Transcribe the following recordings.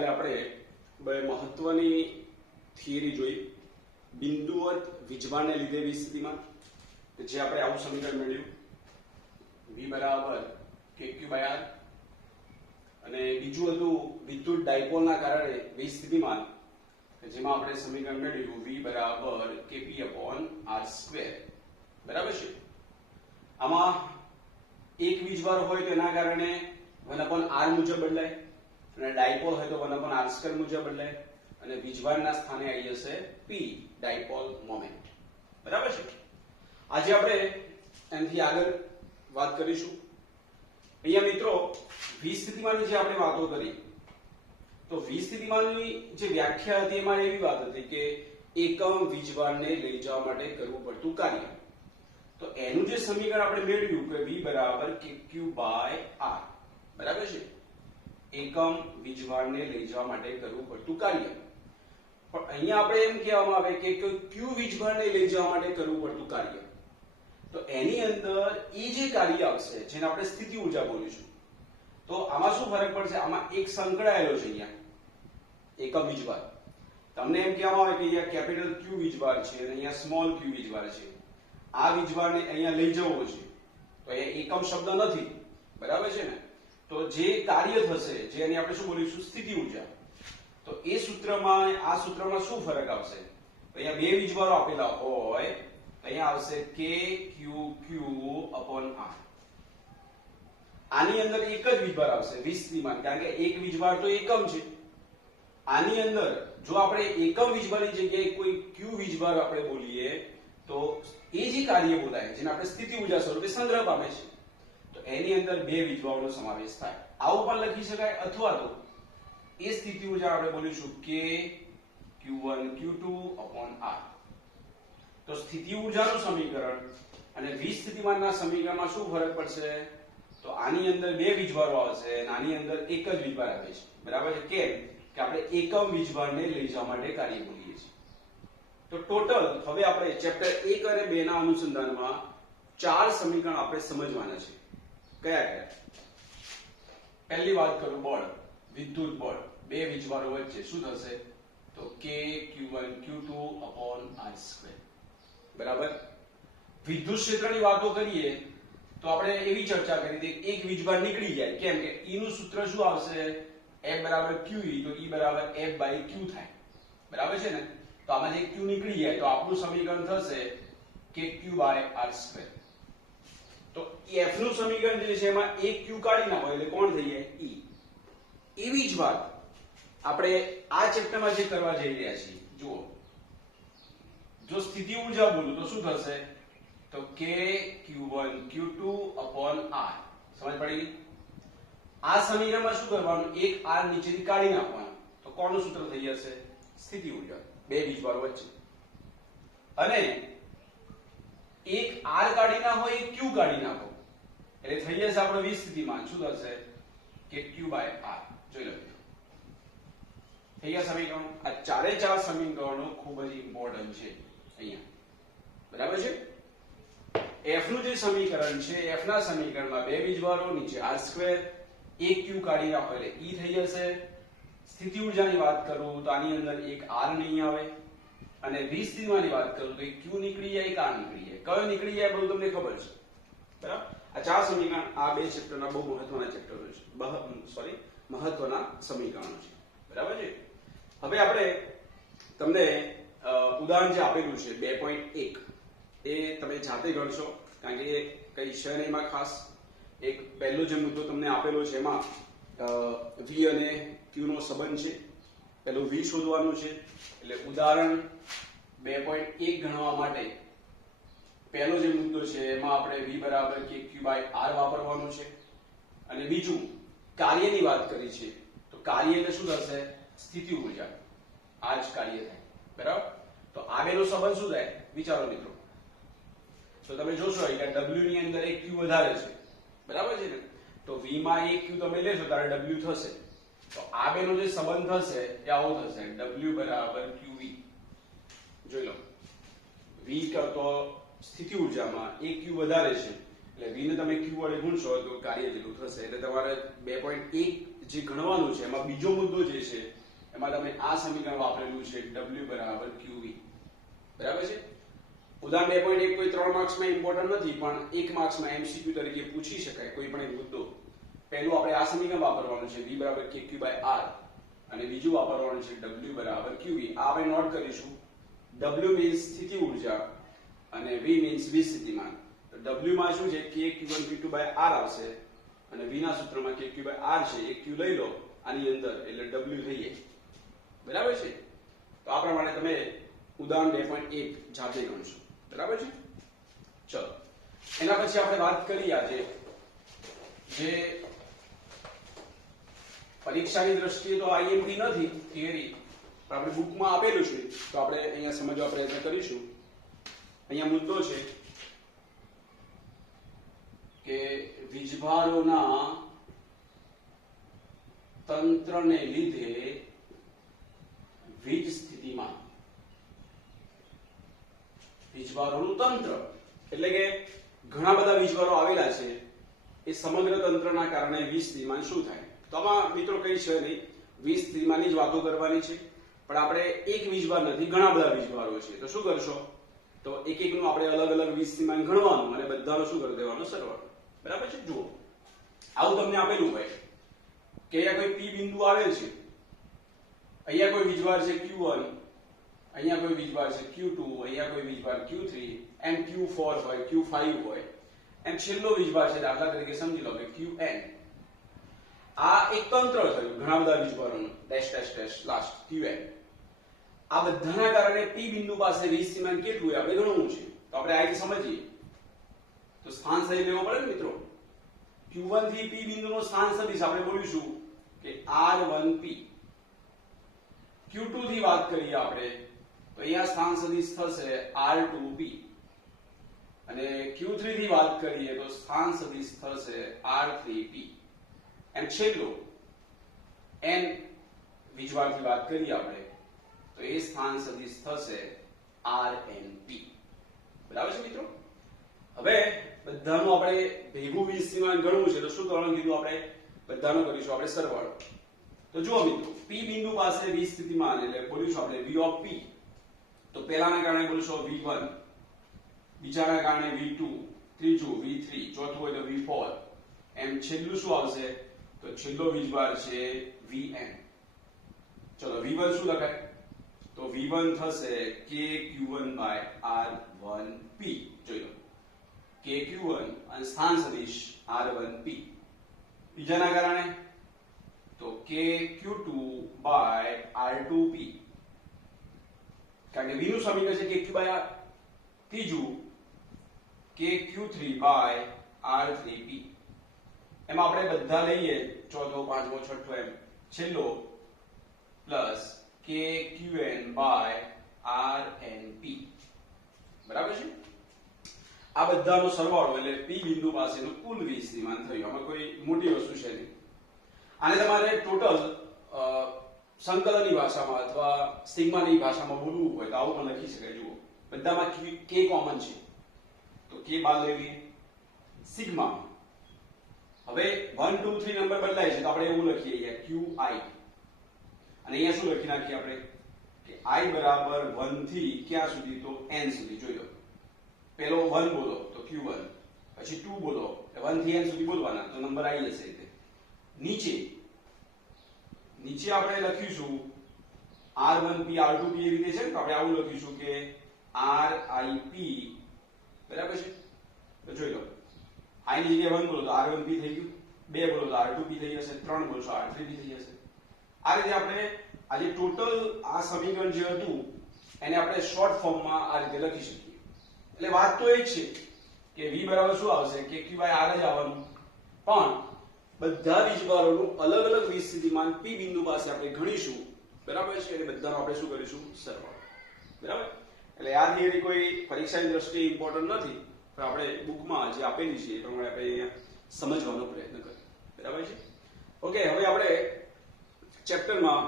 ગઈકાલે આપણે બે મહત્વની થિયરી જોઈ બિંદુવત વીજભારને લીધે વીજસ્થિતિમાં જે આપણે આવું સમીકરણ મેળવ્યું v બરાબર kq/r અને બીજું હતું વિદ્યુત ડાયપોલના કારણે વીજસ્થિતિમાં જેમાં આપણે સમીકરણ મેળવ્યું v બરાબર kp/r². બરાબર છે. આમાં એક વીજભાર હોય તો એના કારણે 1/r મુજબ બદલાય અને ડાયપોલ હોય તો 1/r² મુજબ બદલાય અને વીજભારના સ્થાને આવી જશે p ડાયપોલ મોમેન્ટ. બરાબર છે. આજે આપણે એનાથી આગળ વાત કરીશું. અહીંયા મિત્રો વીજસ્થિતિમાનની જે આપણે વાતો કરી તો વીજસ્થિતિમાનની જે વ્યાખ્યા હતી એમાં એવી વાત હતી કે એકમ વીજભારને લઈ જવા માટે કરવું પડતું કાર્ય. તો એનું જે સમીકરણ આપણે મેળવ્યું કે v બરાબર kq/r. બરાબર છે. એકમ વીજભારને લઈ જવા માટે કરવું પડતું કાર્ય. પણ અહીંયા આપણે એમ કહેવામાં આવે કે q વીજભારને લઈ જવા માટે કરવું પડતું કાર્ય. તો એની અંદર એ જે કાર્ય આવશે જેને આપણે સ્થિતિ ઊર્જા બોલીશું તો આમાં શું ફરક પડશે? આમાં એક સંકળાયેલો છે અહીંયા એકમ વીજભાર. તમને એમ કહેવામાં આવે કે અહીંયા કેપિટલ Q વીજભાર છે અને અહીંયા સ્મોલ q વીજભાર છે. આ વીજભારને અહીંયા લઈ જવો છે તો અહીંયા એકમ શબ્દ નથી. બરાબર છે ને? તો જે કાર્ય થશે જેને આપણે શું બોલીશું સ્થિતિ ઊર્જા. તો એ સૂત્રમાં આ સૂત્રમાં શું ફરક આવશે? તો અહીંયા બે વીજભારો આપેલા હોય અહીંયા આવશે kq/r. આની અંદર એક જ વીજભાર આવશે વીજસ્થિતિમાન કારણ કે એક વીજભાર તો એકમ છે. આની અંદર જો આપણે એકમ વીજભારની જગ્યાએ કોઈ q વીજભાર આપણે બોલીએ તો એ જે કાર્ય બોલાય જેને આપણે સ્થિતિ ઊર્જા સ્વરૂપે સંગ્રહ પામે છે તો એની અંદર બે વીજભારોનો સમાવેશ થાય. આવું પણ લખી શકાય અથવા તો એ સ્થિતિ ઊર્જા આપણે બોલીશું કે q1q2/r. તો સ્થિતિ ઊર્જાનું સમીકરણ અને વીજસ્થિતિમાનના સમીકરણમાં શું ફરક પડશે? તો આની અંદર બે વીજભારો આવશે અને આની અંદર એક જ વીજભાર આવે છે. બરાબર છે. કેમ કે આપણે એકમ વીજભારને લઈ જવા માટે કાર્ય બોલીએ છીએ. તો ટોટલ હવે આપણે ચેપ્ટર 1 અને 2 ના અનુસંધાનમાં 4 સમીકરણ આપણે સમજવાના છે. કયા કયા? પહેલી વાત કરું બળ, વિદ્યુત બળ બે વીજભારો વચ્ચે શું થશે? તો kq1q2/r². બરાબર. વિદ્યુત ક્ષેત્રની વાતો કરીએ તો આપણે એવી ચર્ચા કરી હતી એક વીજભાર નીકળી જાય કેમ કે E નું સૂત્ર શું આવશે? F બરાબર QE તો E બરાબર F/q થાય. બરાબર છે ને? તો આમાંથી q નીકળી જાય તો આપણું સમીકરણ થશે kq/r². તો F નું સમીકરણ જે છે એમાં એક q કાઢી નાખો એટલે કોણ થઈ જાય? E. એવી જ વાત આપણે આ ચેપ્ટરમાં જે કરવા જઈ રહ્યા છીએ જુઓ. જો સ્થિતિ ઊર્જા બોલું તો શું થશે? તો kq1q2/r. સમજ પડી? આ સમીકરણમાં શું કરવાનું? એક r નીચેથી કાઢી નાખવાનું તો કોનું સૂત્ર થઈ જશે? સ્થિતિ ઊર્જા બે વીજભારો વચ્ચે. અને એક r કાઢી નાખો એક q કાઢી નાખો એટલે થઈ જશે આપણો વીજસ્થિતિમાન. શું થશે? kq/r. જોઈ લો થઈ ગયા સમીકરણો. આ ચારે ચાર સમીકરણો ખૂબ જ ઇમ્પોર્ટન્ટ છે અહીંયા. બરાબર છે. F નું જે સમીકરણ છે F ના સમીકરણમાં બે વીજભારો નીચે r², એક q કાઢી નાખો એટલે E થઈ જશે. સ્થિતિ ઊર્જાની વાત કરું તો આની અંદર એક r નહીં આવે અને વીજસ્થિતિમાનની વાત કરું તો એક q નીકળી જાય એક r નીકળી જાય. કયો નીકળી જાય બધું તમને ખબર છે. બરાબર. આ ચાર સમીકરણ આ બે ચેપ્ટરના બહુ મહત્વના ચેપ્ટરો છે. મહત્વના સમીકરણો છે. બરાબર છે. હવે આપણે તમને ઉદાહરણ જે આપેલું છે 2.1 એ તમે જાતે ગણશો કારણ કે એ કઈ છે નહીં એમાં ખાસ. એક પહેલો જે મુદ્દો તમને આપેલો છે એમાં v અને q નો સંબંધ છે. પહેલું v શોધવાનું છે એટલે ઉદાહરણ 2.1 ગણવા માટે પહેલો જે મુદ્દો છે એમાં આપણે v બરાબર kq/r વાપરવાનું છે. અને બીજું કાર્યની વાત કરી છે તો કાર્ય એટલે શું થશે? સ્થિતિ ઊર્જા. આ જ કાર્ય થાય. બરાબર. તો આ બેનો સંબંધ શું થાય વિચારો મિત્રો. તો તમે જોશો કે w ની અંદર એક q વધારે છે. બરાબર છે ને? તો v માં એક q તમે લેશો ત્યારે w થશે. તો આ બેનો જે સંબંધ થશે એ આવો થશે w બરાબર qv. જોઈ લો v તો સ્થિતિ ઊર્જામાં એક q વધારે છે એટલે v ને તમે q વડે ગુણશો તો કાર્ય જેટલું થશે એટલે તમારે 2.1 જે ગણવાનું છે એમાં બીજો મુદ્દો જે છે એમાં તમે આ સમીકરણ વાપરેલું છે W બરાબર QV બરાબર છે. ઉદાહરણ 2.1 કોઈ 3 માર્ક્સમાં ઇમ્પોર્ટન્ટ નથી પણ 1 માર્ક્સમાં MCQ તરીકે પૂછી શકાય કોઈ પણ એક મુદ્દો. પહેલું આપણે આ સમીકરણ વાપરવાનું છે V બરાબર KQ/R અને બીજું વાપરવાનું છે W બરાબર QV. આ આપણે નોટ કરીશું. W મીન્સ સ્થિતિ ઊર્જા અને V મીન્સ વિસ્થિતિમાન. તો W માં શું છે KQ1Q2/R આવશે અને V ના સૂત્રમાં KQ/R છે. એક Q લઈ લો આની અંદર એટલે W થઈ જાય બરાબર છે. તો આ પ્રમાણે તમે ઉદાહરણ 2.1 જાતે ગણશો બરાબર છે. ચલો એના પછી આપણે વાત કરી આજે જે પરીક્ષાની દ્રષ્ટિએ તો IMP નથી થિયરી પણ આપણે બુકમાં આપેલું છે તો આપણે અહીંયા સમજવા પ્રયત્ન કરીશું. અહીંયા મુદ્દો છે કે વીજભારોના તંત્રને લીધે વીજ સ્થિતિમાન. વીજભારોનું તંત્ર એટલે કે ઘણા બધા વીજભારો આવેલા છે એ સમગ્ર તંત્રના કારણે વીજ સ્થિતિમાન શું થાય. તો આમાં મિત્રો કઈ છે નહીં, વીજ સ્થિતિમાનની જ વાતો કરવાની છે પણ આપણે એક વીજભાર નથી ઘણા બધા વીજભારો છે. તો શું કરશો તો એક એકનું આપણે અલગ અલગ વીજ સ્થિતિમાન ગણવાનું અને બધાનો શું કરી દેવાનો સરવાળો બરાબર છે. જુઓ આવું તમને આપેલું હોય કે અહીંયા કોઈ P બિંદુ આવેલ છે, અહીંયા કોઈ વીજભાર છે Q1, અહીંયા કોઈ વીજભાર છે Q2, અહીંયા કોઈ વીજભાર Q3, એમ Q4 હોય, Q5 હોય, એમ છેલ્લો વીજભાર છે દાખલા તરીકે સમજી લો કે Qn. આ એક તંત્ર થયું ઘણા બધા વીજભારોનું dash dash dash last Qn. આ બધાના કારણે P બિંદુ પાસે વીજ સ્થિતિમાન કેટલું આપણે ગણવું છે. તો આપણે આ રીતે સમજીએ તો સ્થાન સદિશ લેવો પડે ને મિત્રો. Q1 થી P બિંદુનો સ્થાન સદિશ આપણે બોલીશું કે R1P. Q2 થી વાત કરીએ આપણે તો અહીંયા સ્થાન સદિશ થશે R2P અને Q3 થી વાત કરીએ તો સ્થાન સદિશ થશે R3P. એમ છેલ્લો N વીજભારથી વાત કરીએ આપણે તો એ સ્થાન સદિશ થશે RNP બરાબર છે મિત્રો. હવે બધાનું આપણે ભેગું વીજ સ્થિતિમાન ગણવું છે તો શું કરવાનું કીધું આપણે બધાનો કરીશું આપણે સરવાળો. તો જુઓ મિત્રો P બિંદુ પાસે વીજ સ્થિતિમાન એટલે બોલીશું આપણે V of P. તો પહેલાના કારણે બોલીશું V1, બીજાના કારણે V2, ત્રીજું V3, ચોથું હોય તો V4. એમ છેલ્લું શું આવશે તો છેલ્લો વીજભાર છે Vn. ચલો V1 શું લખાય તો V1 થશે KQ1/R1P. જોઈ લો KQ1 અને સ્થાન સદિશ R1P. બીજાના કારણે તો KQ2/R2P કારણ કે V નું સમીકરણ છે KQ/R. ત્રીજું KQ3/R3P. એમાં આપણે બધા લઈએ ચોથો, પાંચમો, છઠ્ઠો એમ છેલ્લો પ્લસ KQn/RNP બરાબર છે. આ બધાનો સરવાળો એટલે P બિંદુ પાસેનું કુલ વીજ સ્થિતિમાન થયું. આમાં કોઈ મોટી વસ્તુ છે નહીં. આને તમારે ટોટલ સંકલનની ભાષામાં અથવા સિગ્માની ભાષામાં બોલવું હોય તો આવું પણ લખી શકાય. જુઓ બધામાં K કોમન છે તો K બાદ લઈ લઈએ સિગ્મા. હવે 1 2 3 નંબર બદલાય છે તો આપણે એવું લખીએ QI અને અહીંયા શું લખી નાખીએ આપણે કે I બરાબર 1 થી ક્યાં સુધી તો n સુધી. જોઈ લો પેલો 1 બોલો તો Q1, પછી 2 બોલો 1 થી n સુધી બોલવાના તો નંબર આવી જશે. નીચે આપણે લખીશું R1P R2P એ રીતે છે તો આપણે આવું લખીશું કે RIP બરાબર છે. તો જોઈ લો I ની જગ્યાએ 1 બોલો તો R1P થઈ ગયું, 2 બોલો તો R2P થઈ જશે, 3 બોલો તો R3P થઈ જશે. આ રીતે આપણે આજે ટોટલ આ સમીકરણ જે હતું એને આપણે શોર્ટ ફોર્મમાં આ રીતે લખી શકીએ. એટલે વાત તો એ જ છે કે V બરાબર શું આવશે KQ/R જ આવવાનું પણ બધા વીજભારોનું અલગ અલગ વીજ સ્થિતિમાન P બિંદુ પાસે આપણે ગણીશું બરાબર છે. એટલે બધાનો આપણે શું કરીશું સરવાળો બરાબર. એટલે આ થિયરી કોઈ પરીક્ષાની દ્રષ્ટિએ ઇમ્પોર્ટન્ટ નથી પણ આપણે બુકમાં જે આપેલી છે એ પ્રમાણે આપણે અહીંયા સમજવાનો પ્રયત્ન કરીએ બરાબર છે. ઓકે હવે આપણે ચેપ્ટરમાં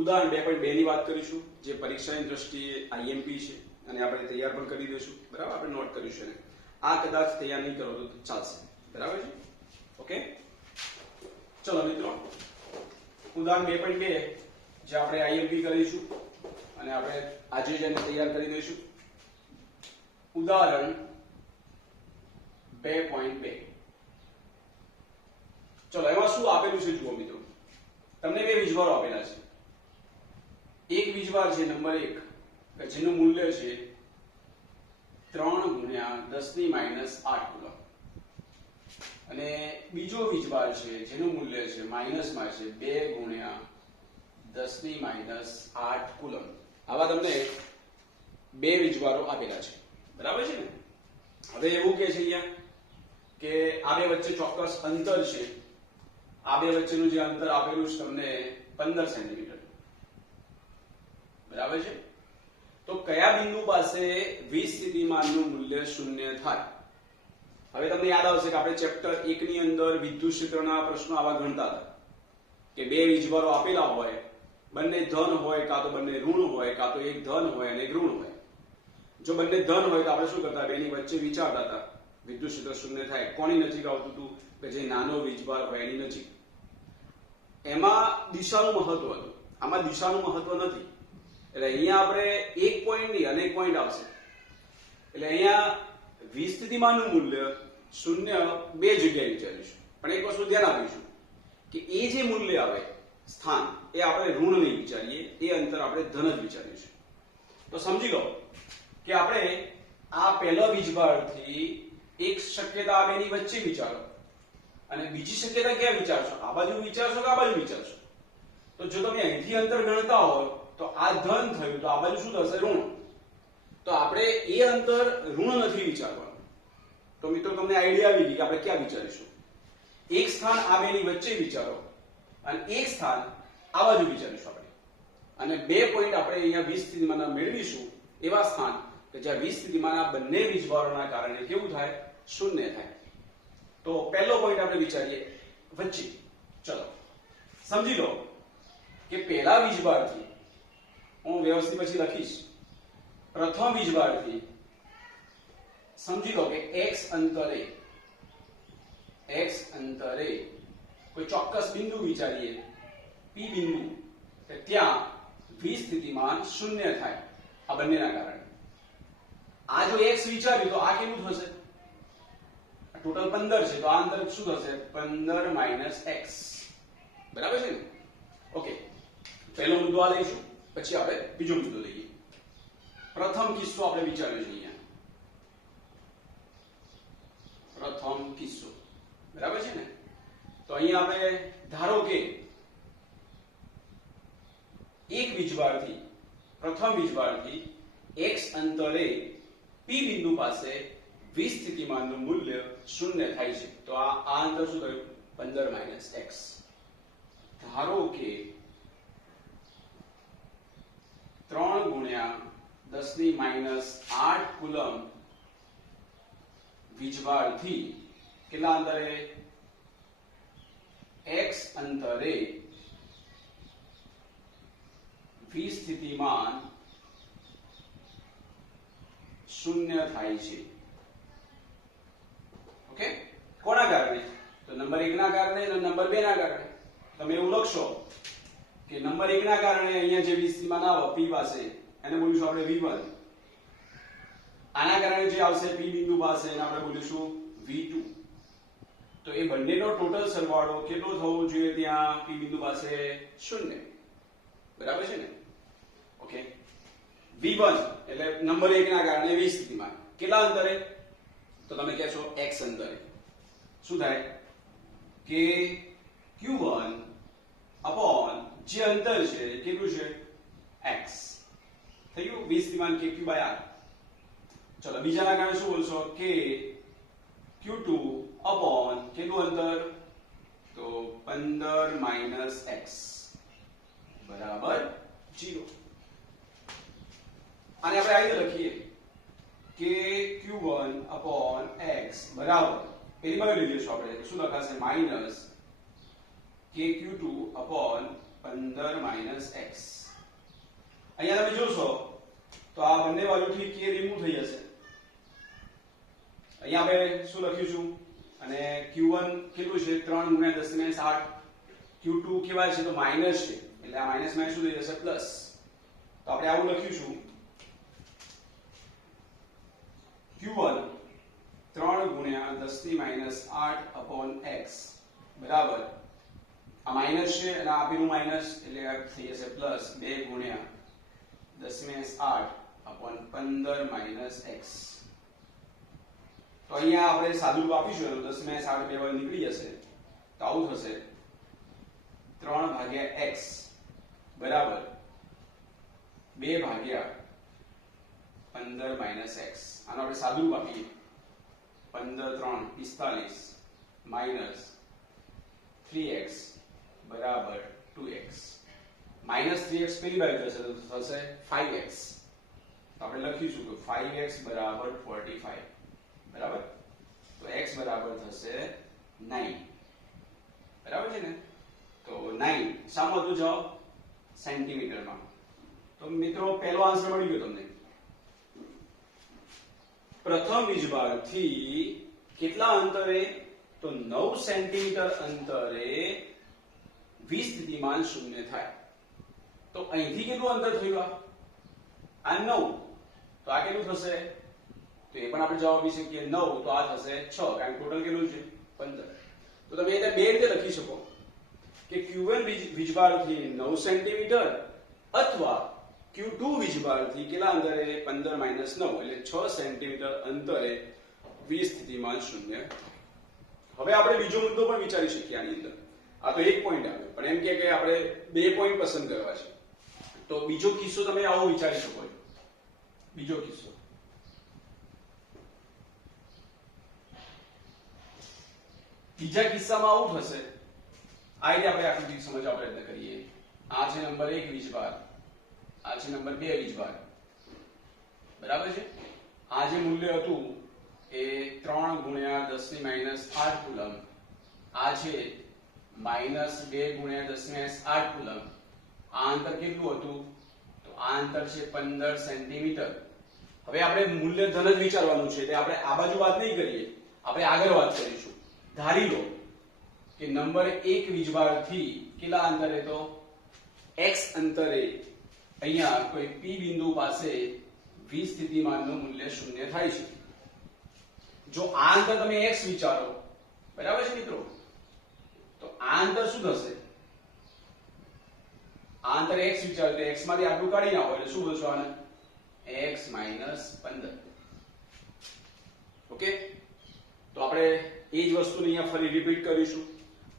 ઉદાહરણ 2.2 ની વાત કરીશું જે પરીક્ષાની દ્રષ્ટિએ IMP છે અને આપણે તૈયાર પણ કરી દઈશું બરાબર. આપણે નોટ કરીશું એને. આ કદાચ તૈયાર નહીં કરો તો ચાલશે બરાબર છે. ઓકે ચલો મિત્રો ઉદાહરણ 2.2 જે આપણે આઈએમપી કરીશું અને આપણે આજે જ એને તૈયાર કરી દઈશું. ઉદાહરણ 2.2. ચલો એમાં શું આપેલું છે જુઓ મિત્રો. તમને બે વીજભારો આપેલા છે. એક વીજભાર છે નંબર 1 કે જેનું મૂલ્ય છે 3 ગુણ્યા 10 - 8 કુલમ અને બીજો વીજભાર છે જેનું મૂલ્ય છે માઇનસમાં છે 2 ગુણ્યા 10 - 8 કુલમ. આવા તમને બે વીજભારો આપેલા છે. બરાબર છે ને. હવે એવું કે છે અહીંયા કે આ બે વચ્ચે ચોક્કસ અંતર છે. આ બે વચ્ચેનું જે અંતર આપેલું છે તમને 15 સેન્ટીમીટર. બરાબર છે. તો કયા બિંદુ પાસે 20 સ્થિતિમાનનું મૂલ્ય 0 થાય? હવે તમને યાદ આવશે કે આપણે ચેપ્ટર 1 ની અંદર વિદ્યુત ક્ષેત્રના પ્રશ્નો આવા ગણતા હતા કે બે વીજભારો આપેલા હોય, બંને ધન હોય કાં તો બંને ઋણ હોય કાં તો એક ધન હોય અને એક ઋણ હોય. જો બંને ધન હોય તો આપણે શું કરતા, બેની વચ્ચે વિચારતા હતા વિદ્યુત ક્ષેત્ર 0 થાય. કોની નજીક આવતું હતું? કે જે નાનો વીજભાર હોય એની નજીક. એમાં દિશાનું મહત્વ હતું, આમાં દિશાનું મહત્વ નથી. એટલે અહીંયા આપણે એક પોઈન્ટ નહીં અનેક પોઈન્ટ આવશે. એટલે અહીંયા 20 સ્થિતિમાનનું મૂલ્ય 0 બે જગ્યાએ વિચારીશું. પણ એક વસ્તુ ધ્યાન આપીશું કે એ જે મૂલ્ય આવે સ્થાન એ આપણે ઋણ નહીં વિચારીએ, એ અંતર આપણે ધન જ વિચારીશું. તો સમજી લો કે આપણે આ પહેલો વીજભારથી એક શક્યતા આ બેની વચ્ચે વિચારો અને બીજી શક્યતા ક્યાં વિચારશો? આ બાજુ વિચારશો કે આ બાજુ વિચારશો? તો જો તમે અહીંથી અંતર ગણતા હો તો આ ધન થયું તો આ બાજુ શું થશે? ઋણ. તો આપણે એ અંતર ઋણ નથી વિચારવાનું. તો મિત્રો તમને આઈડિયા આવી ગઈ કે આપણે ક્યાં વિચારીશું. એક સ્થાન આ બેની વચ્ચે વિચારો અને એક સ્થાન આ બાજુ વિચારીશું આપણે. અને બે પોઈન્ટ આપણે અહીંયા 20 સ્થિતિમાનના મેળવીશું એવા સ્થાન કે જ્યાં 20 સ્થિતિમાન આ બંને વીજભારોના કારણે કેવું થાય? 0 થાય. તો પહેલો પોઈન્ટ આપણે વિચારીએ વચ્ચે. ચલો સમજી લો કે પહેલા વીજભારથી હું વ્યવસ્થિત પછી લખીશ. પ્રથમ વીજભારથી સમજી લો કે x અંતરે કોઈ ચોક્કસ બિંદુ વિચારીએ p બિંદુ કે ત્યાં 20 સ્થિતિમાન 0 થાય આ બંનેના કારણે. આ જો x વિચાર્યું તો આ કેટલું થશે? ટોટલ 15 છે તો આ અંતર શું થશે? 15 - x. બરાબર છે ને? ઓકે, પહેલો મુદ્દો આ લઈશું, પછી આપણે બીજો મુદ્દો લઈએ. પ્રથમ કિસ્સો આપણે વિચાર્યો છે અહીંયા. પ્રથમ કિસ્સો બરાબર છે ને? તો અહીંયા આપણે ધારો કે એક વીજભારથી પ્રથમ વીજભારથી x અંતરે p બિંદુ પાસે 20 સ્થિતિમાનનું મૂલ્ય 0 થાય છે. તો આ અંતર શું થયું? 15 - x. ધારો કે 3 ગુણ્યા 10 - 8 કુલમ વીજભારથી કેટલા અંતરે? x અંતરે 20 સ્થિતિમાન 0 થાય છે. ઓકે, કોના કારણે? તો નંબર 1 ના કારણે અને નંબર 2 ના કારણે. તમે એવું લખશો કે નંબર 1 ના કારણે અહીંયા જે 20 સ્થિતિમાન આવે p પાસે એને બોલીશું આપણે v1. આના કારણે જે આવશે p બિંદુ પાસે એને આપણે બોલીશું v2. તો એ બંનેનો ટોટલ સરવાળો કેટલો થવો જોઈએ ત્યાં p બિંદુ પાસે? 0. બરાબર છે ને? ઓકે, v1 એટલે નંબર 1 ના કારણે 20 સ્થિતિમાન કેટલા અંતરે? તો તમે કહેશો x અંતરે. શું થાય? કે q1 અપોન જે અંતર છે કેટલું છે? x. થયું 20 સ્થિતિમાન kq/r. ચલો બીજાના કારણે શું બોલશો? કે q2 અપોન કેટલું અંતર? તો 15 - x બરાબર 0. આને આપણે આ રીતે લખીએ કે q1 અપોન x બરાબર એની બહાર લઈ જઈશું આપણે. શું લખાશે? માઈનસ કે q2 અપોન 15 - x. અહીંયા તમે જોશો તો આ બંને બાજુથી k રિમૂવ થઈ જશે. અહીંયા આપણે શું લખીશું? અને q1 કેટલું છે? 3 ગુણ્યા 10 - 8. Q2 કેવા છે તો માઈનસ છે એટલે આ માઈનસ માં શું થઈ જશે પ્લસ તો આપણે આવું લખીશું Q1 3 ગુણ્યા 10 ની માઈનસ 8 upon x બરાબર આ માઈનસ છે અને આ પેલું માઈનસ એટલે આ થઈ જશે પ્લસ 2 ગુણ્યા 10 ની 8 upon 15 માઈનસ x તો અહીંયા આપણે સાદું આપીશું એનું 10 ની 8 બે વાર નીકળી જશે તો આવું થશે 3 ભાગ્યા x બરાબર 2 ભાગ્યા 15 માઈનસ x આનો આપણે સાદું આપીએ 15 3 45 માઈનસ 3x બરાબર 2x માઈનસ 3x પેલી બાજુ જશે તો થશે 5x તો આપણે લખીશું કે 5x બરાબર 45 બરાબર તો x બરાબર થશે 9 બરાબર છે ને તો 9 શામાં હતું જવાબ સેન્ટીમીટરમાં તો મિત્રો પહેલો આન્સર મળી ગયો તમને પ્રથમ વીજભારથી કેટલા અંતરે તો 9 સેન્ટીમીટર અંતરે વિસ્થિતિમાન શૂન્ય થાય તો અહીંથી કેટલું અંતર થયું આ 9 તો આ કેટલું થશે તો એ પણ આપણે જવાબ આપી શકીએ 9 તો આ થશે 6 કારણ કે ટોટલ કેટલું છે 15 તો તમે એને બે રીતે લખી શકો કે Q1 વીજભારથી 9 સેન્ટીમીટર અથવા Q2 વીજભારથી કેટલા અંતરે 15 માઈનસ 9 એટલે 6 સેન્ટીમીટર અંતરે વિસ્થિતિમાન શૂન્ય હવે આપણે બીજો મુદ્દો પણ વિચારી શકીએ આની અંદર આ તો એક પોઈન્ટ આવ્યો પણ એમ કે આપણે બે પોઈન્ટ પસંદ કરવા છે તો બીજો કિસ્સો તમે આવો વિચારી શકો છો બીજો કિસ્સો બીજા કિસ્સામાં આવું થશે આ રીતે આપણે આકૃતિ સમજવા પ્રયત્ન કરીએ આ છે નંબર 1 વીજભાર આ છે નંબર 2 વીજભાર બરાબર છે આ જે મૂલ્ય હતું એ 3 ગુણ્યા 10 ની માઈનસ 8 કુલમ આ છે માઈનસ 2 ગુણ્યા 10 ની માઈનસ 8 કુલમ આ અંતર કેટલું હતું તો આ અંતર છે 15 સેન્ટીમીટર હવે આપણે મૂલ્ય ધન જ વિચારવાનું છે એટલે આપણે આ બાજુ વાત નહીં કરીએ આપણે આગળ વાત કરીશું ધારી લો કે નંબર 1 વીજભારથી કેટલા અંતરે તો x અંતરે અહીંયા કોઈ p બિંદુ પાસે વિસ્થિતિમાનનું મૂલ્ય શૂન્ય થાય છે જો આ અંતર તમે x વિચારો બરાબર છે મિત્રો તો આ અંતર શું થશે આ અંતર x વિચારો તો x માંથી આટલું કાઢી નાખો એટલે શું બચશે આને x - 15 ઓકે તો આપણે એ જ વસ્તુને અહીંયા ફરી રિપીટ કરીશું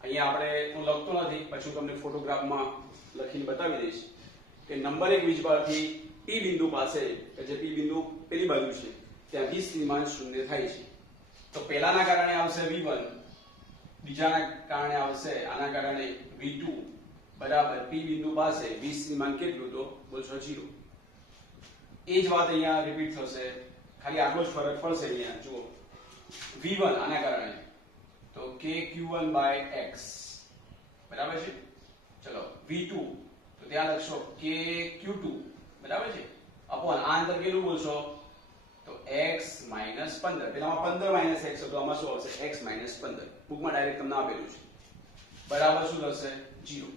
અહીંયા આપણે હું લખતો નથી પછી હું તમને ફોટોગ્રાફમાં લખીને બતાવી દઈશ કે નંબર 1 વીજભારથી p બિંદુ પાસે કે જે p બિંદુ પેલી બાજુ છે ત્યાં વિસ્થિતિમાન શૂન્ય થાય છે તો પહેલાના કારણે આવશે v1 બીજાના કારણે આવશે આના કારણે v2 બરાબર p બિંદુ પાસે વિસ્થિતિમાન કેટલું તો બોલશો 0 એ જ વાત અહીંયા રિપીટ થશે ખાલી આટલો જ ફરક પડશે અહીંયા જુઓ v1 આના કારણે તો kq1/x બરાબર છે ચલો v2 તો ત્યાં લખશો kq2 બરાબર છે અપોન આ અંતર કેટલું બોલશો તો x - 15 પેલામાં 15 - x હતો આમાં શું આવશે x - 15 બુકમાં ડાયરેક્ટ તમને આપેલું છે બરાબર શું થશે 0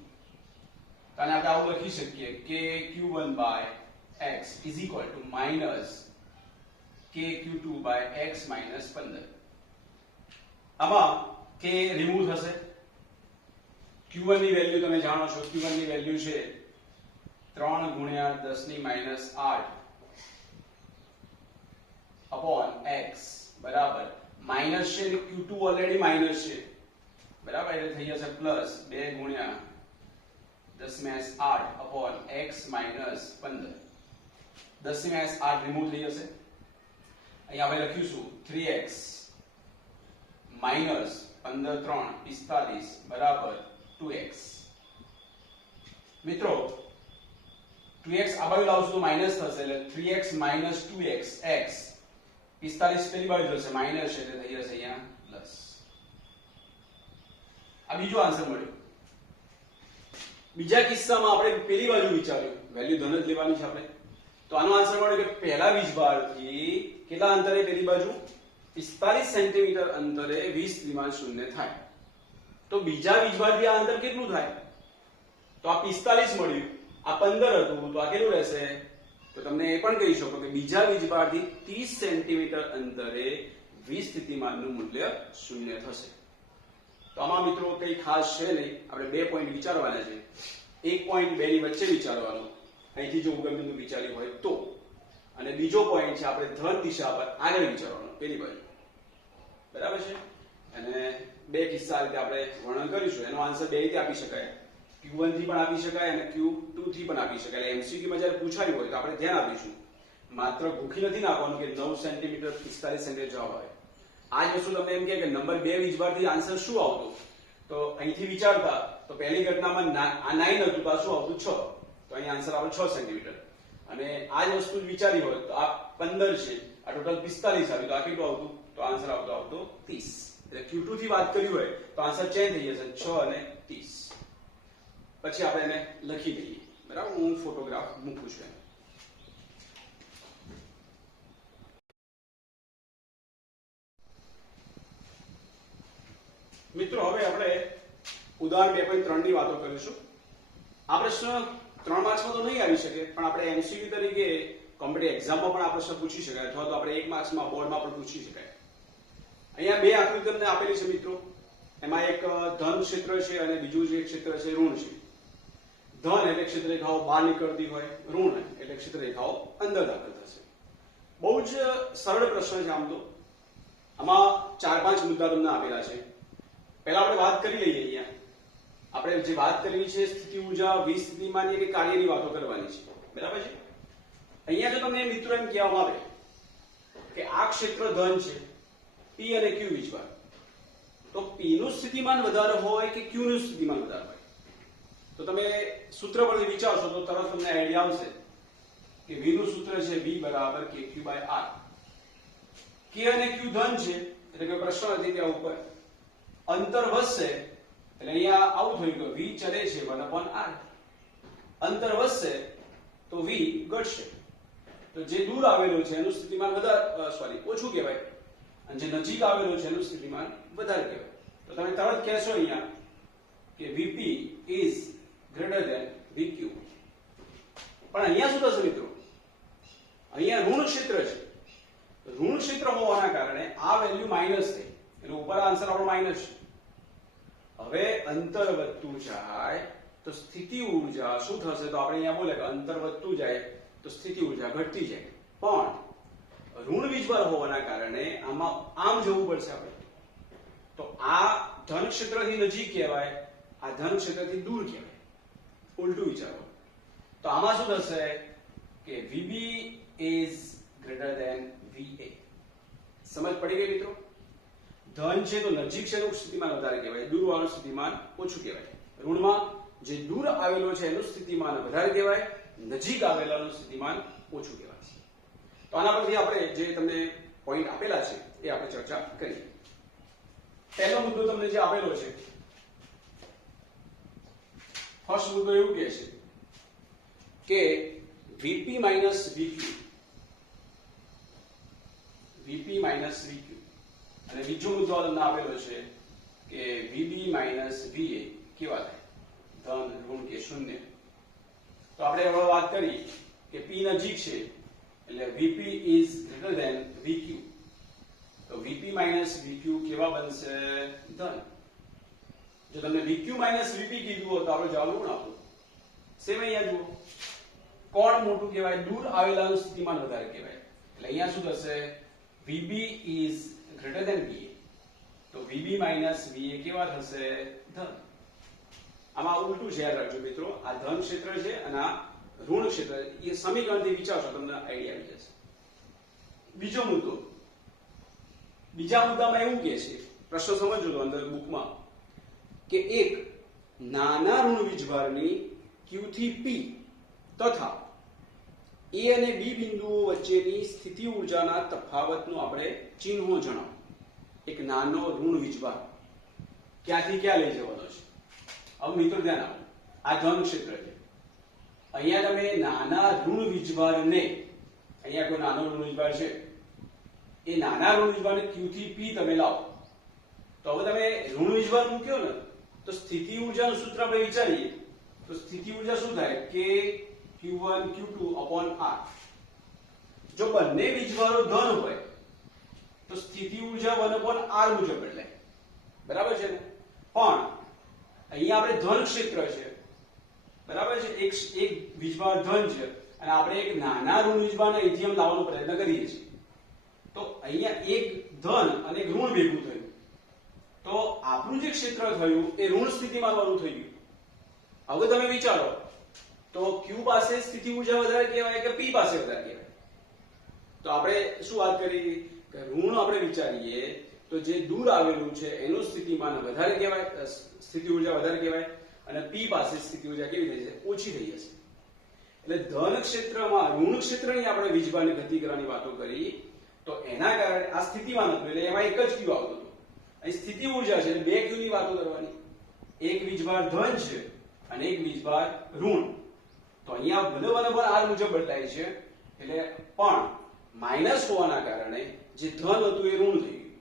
અને આપણે આવું લખી શકીએ kq1/x - kq2/x - 15 આમાં k રિમૂવ થશે q1 ની વેલ્યુ તમે જાણો છો q1 ની વેલ્યુ છે 3 ગુણ્યા 10 ની માઈનસ 8 અપોન x બરાબર માઈનસ છે q2 ઓલરેડી માઈનસ છે બરાબર એટલે થઈ જશે પ્લસ 2 ગુણ્યા 10 માઈનસ 8 અપોન x માઈનસ 15 10 ની માઈનસ 8 રિમૂવ થઈ જશે અહીંયા આપણે લખીશું 3x માઈનસ 15 3 45 બરાબર 2x મિત્રો 2x આ બાજુ લાવશું તો માઈનસ થશે એટલે 3x માઈનસ 2x x 45 પેલી બાજુ જશે માઈનસ એટલે થઈ જશે અહીંયા પ્લસ આ બીજો આન્સર મળ્યો બીજા કિસ્સામાં આપણે પેલી બાજુ વિચાર્યું વેલ્યુ ધન જ લેવાની છે આપણે તો આનો આન્સર મળ્યો કે પહેલા વીજભારથી કેટલા અંતરે પેલી બાજુ 45 સેન્ટીમીટર અંતરે વિસ્થિતિમાન શૂન્ય થાય તો બીજા વીજભારથી આ અંતર કેટલું થાય? તો આ 45 મળ્યું, આ 15 હતું, તો આ કેટલું રહેશે? તો તમને એ પણ કહી શકો કે બીજા વીજભારથી 30 સેન્ટીમીટર અંતરે વી સ્થિતિમાનનું મૂલ્ય 0 થશે. તો આમાં મિત્રો કંઈ ખાસ છે નહીં, આપણે 2 પોઈન્ટ વિચારવાના છે. 1 પોઈન્ટ 2 ની વચ્ચે વિચારવાનો, અહીંથી જો ઉગમ બિંદુ વિચાર્યું હોય તો, અને બીજો પોઈન્ટ છે આપણે ધન દિશા પર આગળ વિચારવાનો પેલી બાજુ. બરાબર છે? અને બે કિસ્સા રીતે આપણે વર્ણન કરીશું. એનો આન્સર બે રીતે આપી શકાય, Q1 થી પણ આપી શકાય અને Q2 થી પણ આપી શકાય. એટલે MCQ માં જ્યારે પૂછાયું હોય તો આપણે ધ્યાન આપીશું, માત્ર ભૂખી નથી નાખવાનું કે 9 સેન્ટીમીટર 45 સેન્ટીમીટર જવાબ આવે. આ જ વસ્તુ તમને એમ કે નંબર 2 વીજભારથી આન્સર શું આવતો, તો અહીંથી વિચારતા તો પહેલી ઘટનામાં આ 9 હતું તો આ શું આવતું? 6. તો અહીં આન્સર આવે 6 સેન્ટીમીટર. અને આ જ વસ્તુ વિચારી હોય તો આ 15 છે, આ ટોટલ 45 આવ્યું, તો આ કેટલું આવતું? તો આન્સર આવતો 30. એટલે Q2 થી વાત કરી હોય તો આન્સર ચેન્જ થઈ જશે, 6 અને 30. પછી આપણે એને લખી દઈએ. બરાબર, હું ફોટોગ્રાફ મૂકું છું. મિત્રો હવે આપણે ઉદાહરણ 2.3 ની વાતો કરીશું. આ પ્રશ્ન 3 માર્ક્સમાં તો નહીં આવી શકે, પણ આપણે MCQ તરીકે કોમ્પિટિટિવ એક્ઝામમાં પણ આ પ્રશ્ન પૂછી શકાય, અથવા તો આપણે 1 માર્ક્સમાં બોર્ડમાં પણ પૂછી શકાય. અહીંયા બે આકૃતિ તમને આપેલી છે મિત્રો. એમાં એક ધન ક્ષેત્ર છે અને બીજું જે ક્ષેત્ર છે ઋણ છે. ધન એટલે ક્ષેત્ર રેખાઓ બહાર નીકળતી હોય, ઋણ એટલે ક્ષેત્ર રેખાઓ અંદર દાખલ થશે. બહુ જ સરળ પ્રશ્ન છે આમ તો. આમાં 4-5 મુદ્દા તમને આપેલા છે. પહેલા આપણે વાત કરી લઈએ. અહીંયા આપણે જે વાત કરવી છે સ્થિતિ ઊર્જા, વિસ્થિતિમાન કે કાર્યની વાતો કરવાની છે. બરાબર છે? અહીંયા જો તમને મિત્રો એમ કહેવામાં આવે કે આ ક્ષેત્ર ધન છે, P અને Q વીજભાર, તો P નું સ્થિતિમાન વધારે હોય કે Q નું સ્થિતિમાન વધારે હોય? તો તમે સૂત્ર પરથી વિચારશો તો તરત તમને આઈડિયા આવશે કે V નું સૂત્ર છે V બરાબર KQ/R. K અને Q ધન છે એટલે કે પ્રશ્ન નથી ત્યાં ઉપર અંતર વધશે એટલે અહીંયા આવું થયું કે V ચલે છે 1/R. અંતર વધશે તો V ઘટશે. તો જે દૂર આવેલો છે એનું સ્થિતિમાન વધારે ઓછું કહેવાય, અને જે નજીક આવેલો છે એનું સ્થિતિમાન વધારે કહેવાય. તો તમે તરત કહેશો અહીંયા કે Vp is greater than Vq. પણ અહીંયા શું થશે મિત્રો? અહીંયા ઋણ ક્ષેત્ર છે. ઋણ ક્ષેત્ર હોવાના કારણે આ વેલ્યુ માઈનસ થઈ, એટલે ઉપર આન્સર આપણો માઈનસ છે. હવે અંતર વધતું જાય તો સ્થિતિ ઊર્જા શું થશે? તો આપણે અહીંયા બોલે કે અંતર વધતું જાય તો સ્થિતિ ઊર્જા ઘટતી જાય. પણ ઋણ વીજભાર હોવાના કારણે આમાં આમ જવું પડશે આપણે. તો આ ધન ક્ષેત્રથી નજીક કહેવાય, આ ધન ક્ષેત્રથી દૂર કહેવાય. ઉલટું વિચારો તો આમાં શું થશે કે VB is greater than VA. સમજ પડી ગઈ મિત્રો? ધન છે તો નજીક છે એનું સ્થિતિમાન વધારે કહેવાય, દૂર વાળું સ્થિતિમાન ઓછું કહેવાય. ઋણમાં જે દૂર આવેલો છે એનું સ્થિતિમાન વધારે કહેવાય, નજીક આવેલાનું સ્થિતિમાન ઓછું કહેવાય. તો આના પરથી આપણે જે તમને પોઈન્ટ આપેલા છે એ આપણે ચર્ચા કરીએ. પહેલો મુદ્દો તમને જે આપેલો છે, ફર્સ્ટ મુદ્દો એવું કહે છે કે VP minus VQ, VP minus VQ, અને બીજો મુદ્દો તમને આપેલો છે કે VB minus VA કેવા થાય? ધન, ઋણ કે શૂન્ય? તો આપણે હવે વાત કરી કે P નજીક છે એટલે VP is greater than VQ. તો VP minus VQ કેવા બનશે? ધન. જો તમને VQ minus VP કીધું હોય તો આપણે જવાબ ઋણ આપો. સેમ અહીંયા જુઓ, કોણ મોટું કહેવાય? દૂર આવેલાનું સ્થિતિમાન વધારે કહેવાય. એટલે અહીંયા શું થશે? VB is greater than VA. તો VB minus VA કેવા થશે? ધન. આમાં ઉલટું છે, યાદ રાખજો મિત્રો. આ ધન ક્ષેત્ર છે અને આ ઋણ ક્ષેત્ર. એ સમીકરણથી વિચારશો તમને આઈડિયા આવી જશે. બીજો મુદ્દો, બીજા મુદ્દામાં એવું કહે છે, પ્રશ્ન સમજજો તો અંદર બુકમાં, કે એક નાના ઋણ વીજભારની Q થી P તથા A અને B બિંદુઓ વચ્ચેની સ્થિતિ ઊર્જાના તફાવતનું આપણે ચિહ્નો જણાવો. એક નાનો ઋણ વીજભાર ક્યાંથી ક્યાં લઈ જવાનો છે? હવે મિત્રો ધ્યાન આપો, આ ધન ક્ષેત્ર છે. અહીંયા તમે નાના ઋણ વીજભારને, અહીંયા કોઈ નાનો ઋણ વીજભાર છે, એ નાના ઋણ વીજભારને Q થી P તમે લાવો, તો હવે તમે ઋણ વીજભાર મૂક્યો ને તો સ્થિતિ ઊર્જાનું સૂત્ર આપણે વિચારીએ તો સ્થિતિ ઊર્જા શું થાય કે Q1 Q2 r. જો બંને વીજભારો ધન હોય તો સ્થિતિ ઊર્જા 1/r મુજબ બદલાય, બરાબર છે ને? પણ અહીંયા આપણે ધન ક્ષેત્ર છે, બરાબર છે? એક વીજભાર ધન છે અને આપણે એક નાના ઋણ વીજભારને અહીંથી આમ લાવવાનો પ્રયત્ન કરીએ છીએ, તો અહીંયા એક ધન અને એક ઋણ ભેગું થયું તો આપણું જે ક્ષેત્ર થયું એ ઋણ સ્થિતિમાં વાળું થઈ ગયું. હવે તમે વિચારો તો Q પાસે સ્થિતિ ઊર્જા વધારે કહેવાય કે P પાસે વધારે કહેવાય? તો આપણે શું વાત કરી કે ઋણ આપણે વિચારીએ તો જે દૂર આવેલું છે એનું સ્થિતિમાન વધારે કહેવાય, સ્થિતિ ઊર્જા વધારે કહેવાય, અને P પાસે સ્થિતિ ઊર્જા કેવી થઈ જશે? ઓછી થઈ જશે. એટલે ધન ક્ષેત્રમાં ઋણ ક્ષેત્રની આપણે વીજભારની ગતિ કરવાની વાતો કરી તો એના કારણે આ સ્થિતિમાન હતું એટલે એમાં એક જ Q આવતું હતું. અહીં સ્થિતિ ઊર્જા છે એટલે બે Q ની વાતો કરવાની. એક વીજભાર ધન છે અને એક વીજભાર ઋણ. તો અહીંયા ભલે r મુજબ બદલાય છે એટલે પણ માઇનસ હોવાના કારણે જે ધન હતું એ ઋણ થઈ ગયું.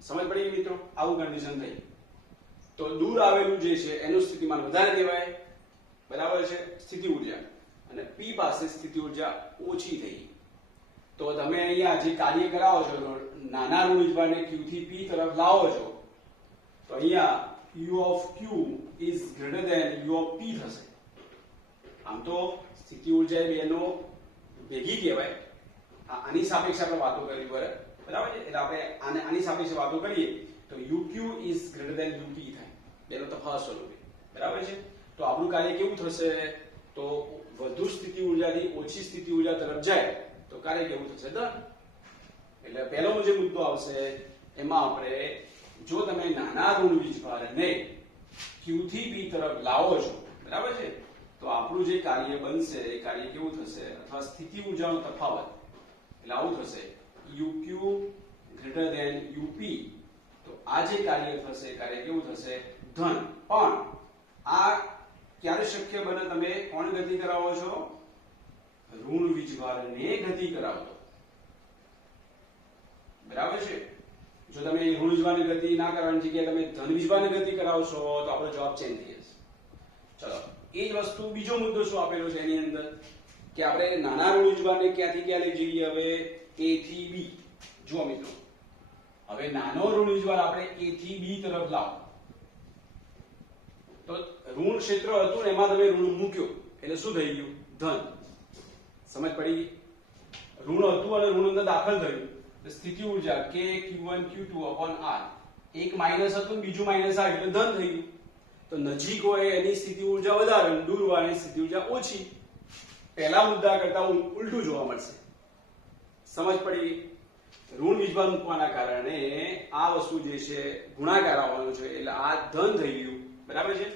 સમજ પડી મિત્રો? આવું કન્ડિશન થઈ. તો દૂર આવેલું જે છે એનું સ્થિતિમાન વધારે કહેવાય, બરાબર છે? સ્થિતિ ઊર્જા. અને P પાસે સ્થિતિ ઊર્જા ઓછી થઈ. તો તમે અહીંયા જે કાર્ય કરાવો છો નાના ઋણ વીજભારને Q થી P તરફ લાવો છો તો અહીંયા U of Q is greater than U of P થશે. આમ તો સ્થિતિ ઊર્જા એ બેનો ભેગી કહેવાય. આની સાપેક્ષે આપણે વાતો કરી બરાબર છે? એટલે આપણે આની સાપેક્ષે વાતો કરીએ તો UQ is greater than UP થાય. બેનો તફાવત સ્વરૂપે, બરાબર છે? તો આપણું કાર્ય કેવું થશે? તો વધુ સ્થિતિ ઊર્જાથી ઓછી સ્થિતિ ઊર્જા તરફ જાય તો કાર્ય કેવું થશે? ધન. એટલે પહેલો જે મુદ્દો આવશે એમાં આપણે જો તમે નાના ઋણ વીજભારને Q થી P તરફ લાવો છો, બરાબર છે? તો આપણું જે કાર્ય બનશે એ કાર્ય કેવું થશે? અથવા સ્થિતિ ઊર્જાનો તફાવત એટલે આવું થશે UQ greater than UP. તો આ જે કાર્ય થશે કાર્ય કેવું થશે? ધન. પણ આ ક્યારે શક્ય બને? તમે કોણ ગતિ કરાવો છો? ઋણ વીજભારને ગતિ કરાવો, બરાબર છે? જો તમે ઋણ વીજભારની ગતિ ના કરવાની જગ્યાએ તમે ધન વીજભારની ગતિ કરાવશો તો આપણો જવાબ ચેન્જ થઈ જશે. ચલો, એ જ વસ્તુ બીજો મુદ્દો શું આપેલો છે એની અંદર કે આપણે નાના ઋણ વીજભારને ક્યાંથી ક્યાં લઈ જઈએ? હવે A થી B. જુઓ મિત્રો, હવે નાનો ઋણ વીજભાર આપણે A થી B તરફ લાવો તો ઋણ ક્ષેત્ર હતું ને એમાં તમે ઋણ મૂક્યો એટલે શું થઈ ગયું? ધન. સમજ પડી? ઋણ હતું અને ઋણ અંદર દાખલ થયું તો સ્થિતિ ઊર્જા K Q1 Q2 r. એક માઈનસ હતું બીજું માઈનસ આવ્યું એટલે ધન થઈ ગયું. તો નજીક હોય એની સ્થિતિ ઊર્જા વધારે અને દૂર હોય એની સ્થિતિ ઊર્જા ઓછી. પહેલા મુદ્દા કરતા ઉલટું જોવા મળશે. સમજ પડી? ઋણ વીજભાર મૂકવાના કારણે આ વસ્તુ જે છે ગુણાકાર આવવાનો છે એટલે આ ધન થઈ ગયું, બરાબર છે?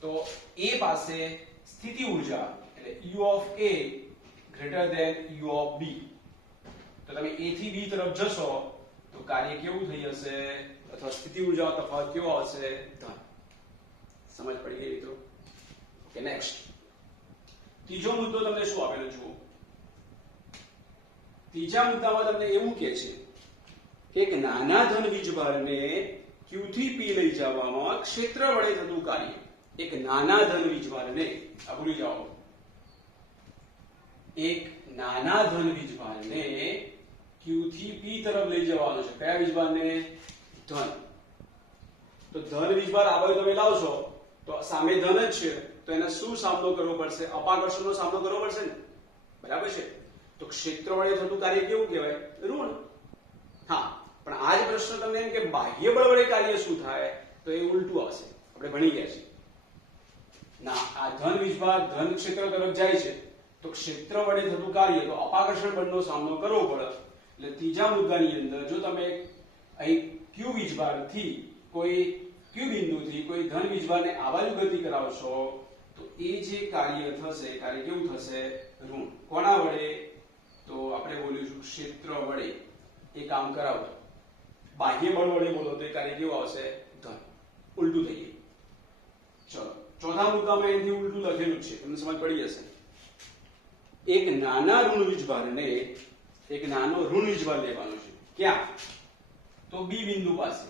તો A પાસે સ્થિતિ ઊર્જા એટલે U of A greater than U of B. તો તમે A થી B તરફ જશો તો કાર્ય કેવું થઈ હશે? અથવા સ્થિતિ ઊર્જાનો તફાવત કેવો હશે? ધન. સમજ પડી ગઈ મિત્રો? Okay, next. ત્રીજો મુદ્દો તમને શું આપેલો જુઓ. ત્રીજા મુદ્દામાં તમને એવું કહે છે કે એક નાના ધન વીજભારને Q થી P લઈ જવામાં ક્ષેત્ર વડે થતું કાર્ય. એક નાના ધન વીજભારને આ ભૂલી જાઓ. એક નાના ધન વીજભારને Q થી P તરફ લઈ જવાનો છે. કયા વીજભારને? ધન. તો ધન વીજભાર આ બાજુ તમે લાવશો તો સામે ધન જ છે તો એને શું સામનો કરવો પડશે? અપાકર્ષણનો સામનો કરવો પડશે ને, બરાબર છે? તો ક્ષેત્ર વડે થતું કાર્ય કેવું કહેવાય? ઋણ. હા, પણ આ જ પ્રશ્ન તમને એમ કે બાહ્ય બળ વડે કાર્ય શું થાય? તો એ ઉલટું આવશે. આપણે ભણી ગયા છીએ ના, આ ધન વીજભાર ધન ક્ષેત્ર તરફ જાય છે તો ક્ષેત્ર વડે થતું કાર્ય તો અપાકર્ષણ બળનો સામનો કરવો પડે. એટલે ત્રીજા મુદ્દાની અંદર જો તમે અહીં Q વીજભારથી કોઈ Q બિંદુથી કોઈ ધન વીજભારને આ બાજુ ગતિ કરાવશો તો એ જે કાર્ય થશે કાર્ય કેવું થશે? ઋણ. કોના વડે? તો આપણે બોલીશું ક્ષેત્ર વડે એ કામ કરાવતો. બાહ્ય બળ વડે બોલો તો એ કાર્ય કેવું આવશે? ધન. ઉલટું થઈ ગયું. ચલો, ચોથા મુદ્દામાં એથી ઉલટું લખેલું છે, તમને સમજ પડી જશે. એક નાના ઋણ વીજભારને એક નાનો ઋણ વીજભાર લેવાનો છે. ક્યાં? તો B બિંદુ પાસે.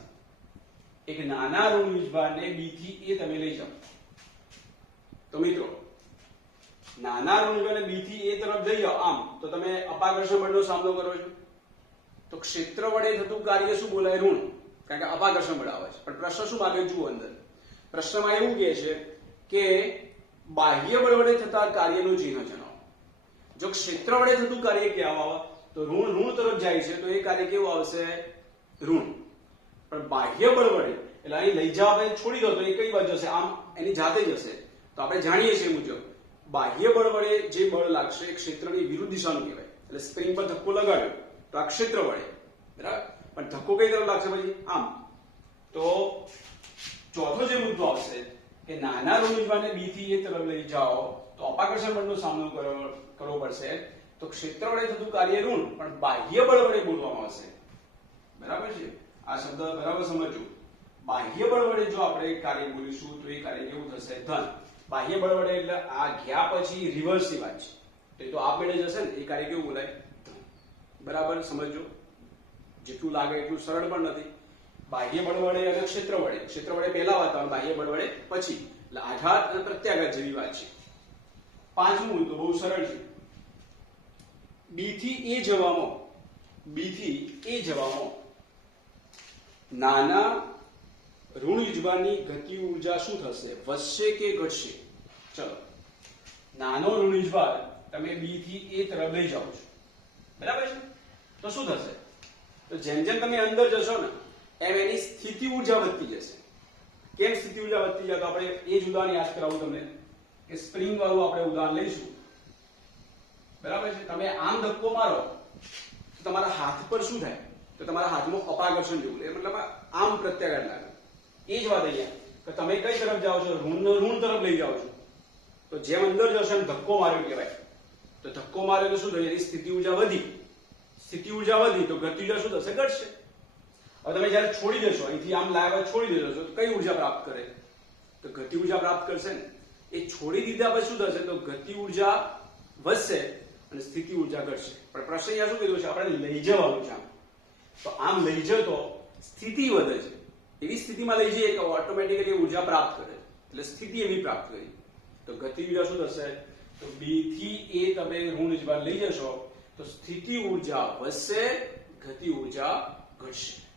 એક નાના ઋણ વીજભારને બી થી એ તમે લઈ જાઓ તો મિત્રો નાના ઋણ વીજભારને બી થી એ તરફ લઈ જાઓ આમ તો તમે અપાકર્ષણ બળનો સામનો કરો છો તો ક્ષેત્ર વડે થતું કાર્ય શું બોલાય ઋણ કારણ કે અપાકર્ષણ બળ આવે છે પણ પ્રશ્ન શું માગે જુઓ અંદર પ્રશ્નમાં એવું કહે છે કે બાહ્ય બળ વડે થતા કાર્યનું ચિહ્ન જણાવો જો ક્ષેત્ર વડે થતું કાર્ય કેવું આવે તો ઋણ તરફ જાય છે તો એ કાર્ય કેવું આવશે ઋણ પણ બાહ્ય બળ વડે એટલે અહીં લઈ જાવ આપણે છોડી દો તો એ કઈ બાજુ જશે આમ એની જાતે જશે તો આપણે જાણીએ છીએ મુજબ બાહ્ય બળ વડે જે બળ લાગશે એ ક્ષેત્રની વિરુદ્ધ દિશાનું કહેવાય એટલે સ્પ્રિંગ પર ધક્કો લગાડ્યો તો આ ક્ષેત્ર વડે બરાબર પણ ધક્કો કઈ તરફ લાગશે પછી આમ તો ચોથો જે મુદ્દો આવશે કે નાના ઋણ વીજભારને બી થી એ તરફ લઈ જાઓ તો અપાકર્ષણ બળનો સામનો કરવો પડશે તો ક્ષેત્ર વડે થતું કાર્ય ઋણ પણ બાહ્ય બળ વડે બોલવામાં આવશે બરાબર છે આ શબ્દ બરાબર સમજો બાહ્ય બળ વડે જો આપણે કાર્ય બોલીશું તો એ કાર્ય કેવું થશે ધન બાહ્ય બળ વડે એટલે આ ગયા પછી રિવર્સ ની વાત છે તો આપમેળે જશે ને એ કાર્ય કેવું બોલાય ધન બરાબર સમજો જેટલું લાગે એટલું સરળ પણ નથી બાહ્ય બળ વડે અને ક્ષેત્ર વડે પહેલા વાત આવે બાહ્ય બળ વડે પછી એટલે આઘાત અને પ્રત્યાઘાત જેવી વાત છે પાંચમું તો બહુ સરળ છે બી થી એ જવામાં નાના ઋણ વીજભારની ગતિ ઉર્જા શું થશે વધશે કે ઘટશે ચલો નાનો ઋણ વીજભાર તમે બી થી એ તરફ લઈ જાઓ છો બરાબર છે તો શું થશે તો જેમ જેમ તમે અંદર જશો ને એમ એની સ્થિતિ ઉર્જા વધતી જશે કેમ સ્થિતિ ઉર્જા વધતી જાય તો આપણે એ જ ઉદાહરણ યાદ કરાવું તમને કે સ્પ્રિંગ વાળું આપણે ઉદાહરણ લઈશું બરાબર છે તમે આમ ધક્કો મારો તો તમારા હાથ પર શું થાય તો તમારા હાથમાં અપાકર્ષણ જેવું એટલે મતલબ આમ પ્રત્યાઘાત લાગે એ જ વાત અહીંયા કે તમે કઈ તરફ જાઓ છો ઋણ તરફ લઈ જાઓ છો તો જેમ અંદર જશો એમ ધક્કો માર્યો કહેવાય તો ધક્કો માર્યો તો શું થયું એની સ્થિતિ ઉર્જા વધી તો ગતિ ઉર્જા શું થશે ઘટશે હવે તમે જયારે છોડી દેશો અહીંથી આમ લાવ્યા છોડી દેશો તો કઈ ઉર્જા પ્રાપ્ત કરે તો ગતિ ઉર્જા પ્રાપ્ત કરશે ને એ છોડી દીધા પછી શું થશે તો ગતિ ઉર્જા વધશે અને સ્થિતિ ઉર્જા ઘટશે પણ પ્રશ્ન અહીંયા શું કીધું છે આપણે લઈ જવાનું છે તો આમ લઈ જતો સ્થિતિ વધે છે એવી સ્થિતિમાં લઈ જઈએ કે ઓટોમેટિકલી ઉર્જા પ્રાપ્ત કરે એટલે સ્થિતિ એવી પ્રાપ્ત કરી તો ગતિ ઉર્જા શું થશે તો બી થી એ તમે ઋણ વીજભાર લઈ જશો તો સ્થિતિ ઉર્જા વધશે ગતિ ઉર્જા ઘટશે